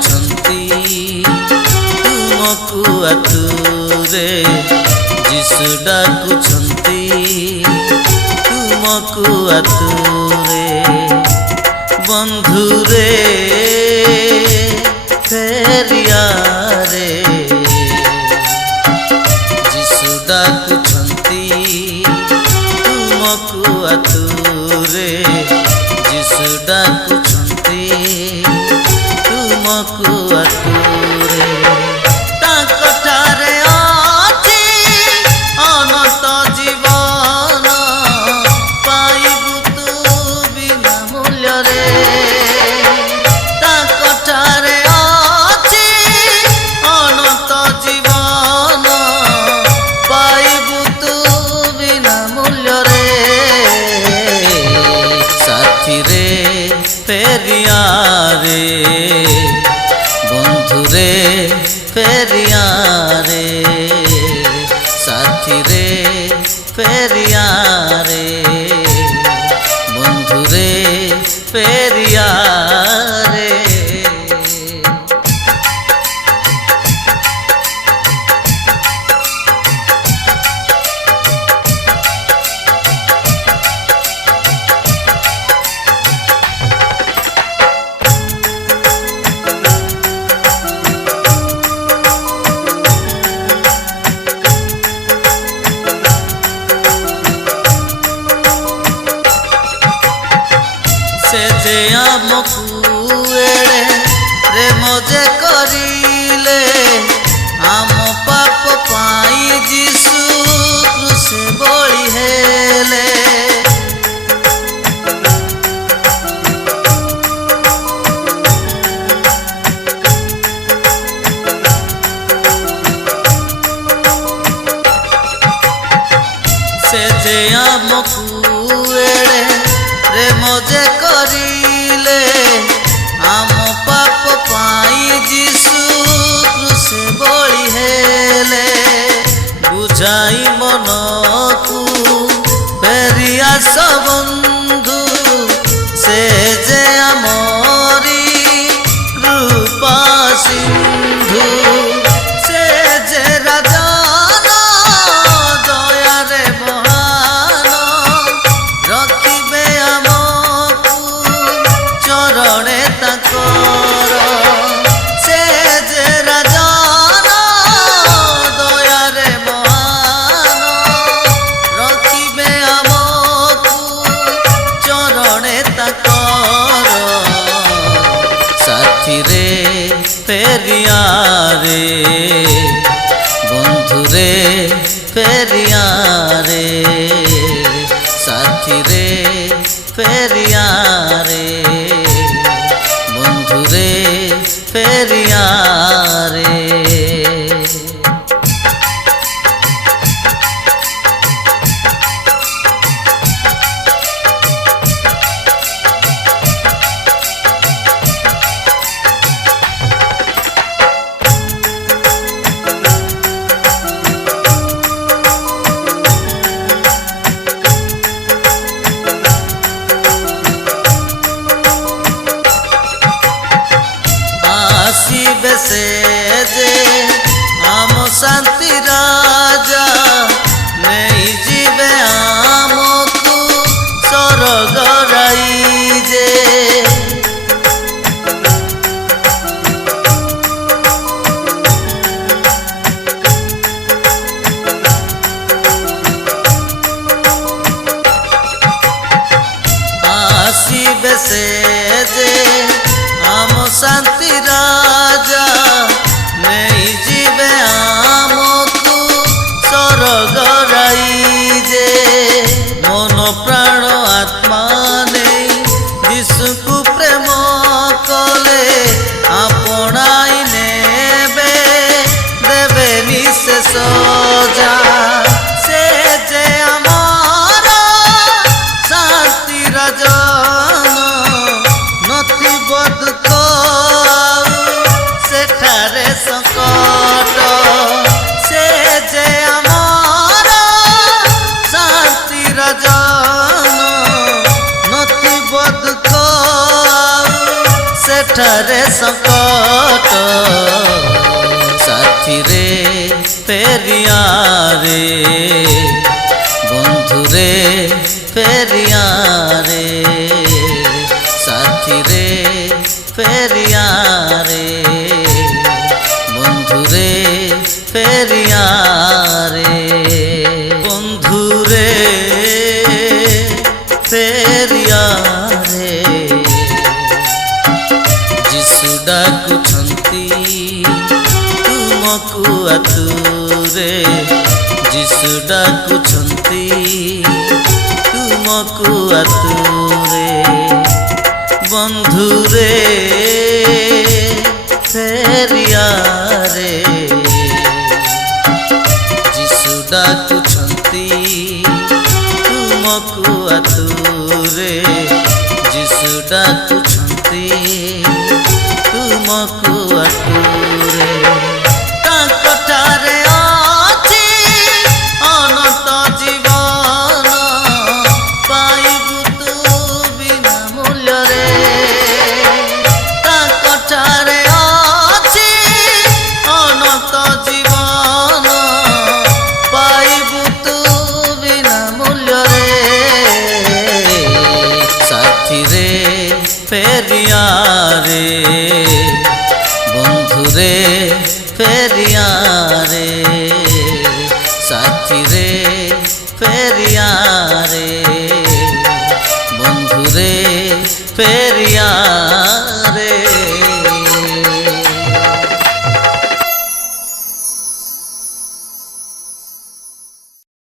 ଡାକୁଛନ୍ତି ତୁମକୁ ଆତୁରେ ଯୀଶୁ ଡାକୁଛନ୍ତି ତୁମକୁ ଆତୁରେ ବନ୍ଧୁରେ ଫେରିଆରେ ଯୀଶୁ ଡାକୁଛନ୍ତି ତୁମକୁ ଆତୁରେ ଯୀଶୁ ଡାକୁଛନ୍ତି ତୁମକୁ ଆତୁରେ ତାଙ୍କଠାରେ ଅଛି ଅନନ୍ତ ଜୀବନ ପାଇବୁ ତୁ ବିନା ମୂଲ୍ୟରେ ତାଙ୍କଠାରେ ଅଛି ଅନନ୍ତ ଜୀବନ ପାଇବୁ ତୁ ବିନା ମୂଲ୍ୟରେ ସାଥିରେ ଫେରିଆରେ ବନ୍ଧୁରେ ଫେରିଆରେ ସାଥିରେ ଫେରିଆରେ ବନ୍ଧୁରେ ଫେରିଆରେ से जे आमकु एड़े प्रेम जे करिले आम पाप पाई जीसु क्रूसे बळी हेले से जे आमकु एड़े प्रेम जे करिले आम पाप पाई जीसु क्रूसे बळी हेले बुझाई मनकु फेरी आस बंधु से जे आमरी कृपा सिंधु से जे राजन दयारे महान रखिबे चरणे ताकर से जे राजन दयारे महान रखिबे आमकु चरणे ताकर साथिरे फेरियारे बंधुरे फेरियारे साथिरे फेरियारे बंधुरे फेरियारे आसीबे से जे आम शांति राजा नहीं जीवे आमकु स्वर्ग राइजे आसीबे से जे आम शांति राजा नहीं जीवे आमकु स्वर्ग राइजे मन प्राण आत्मा नहीं यीशुकु प्रेम कले आपणाई नेबे देबेनी से सजा से जे आमर शांति राजन नथि बदक सेठारे संकट से जे आमर शांति राजन नथि बदक କଠାରେ ସଙ୍କଟ ସାଥିରେ ଫେରିଆରେ ବନ୍ଧୁରେ ଫେରିଆରେ ସାଥିରେ ଫେରିଆରେ ବନ୍ଧୁରେ ଫେରିଆରେ ବନ୍ଧୁରେ ଫେରିଆରେ ଯିଶୁ ଡାକୁଛନ୍ତି ତୁମକୁ ଆତୁରେ ଯିଶୁ ଡାକୁଛନ୍ତି ତୁମକୁ ଆତୁରେ ବନ୍ଧୁରେ ଫେରିଆରେ ଯିଶୁ ଡାକୁଛନ୍ତି ତୁମକୁ ଆତୁରେ ଯିଶୁ ଡାକୁଛନ୍ତି ତୁମକୁ ଆତୁରେ ତାଙ୍କଠାରେ ଅଛି ଅନନ୍ତ ଜୀବନ ପାଇବୁ ତୁ ବିନା ମୂଲ୍ୟରେ ତାଙ୍କଠାରେ ଅଛି ଅନନ୍ତ ଜୀବନ ପାଇବୁ ତୁ ବିନା ମୂଲ୍ୟରେ ସାଥିରେ ଫେରିଆରେ ବନ୍ଧୁରେ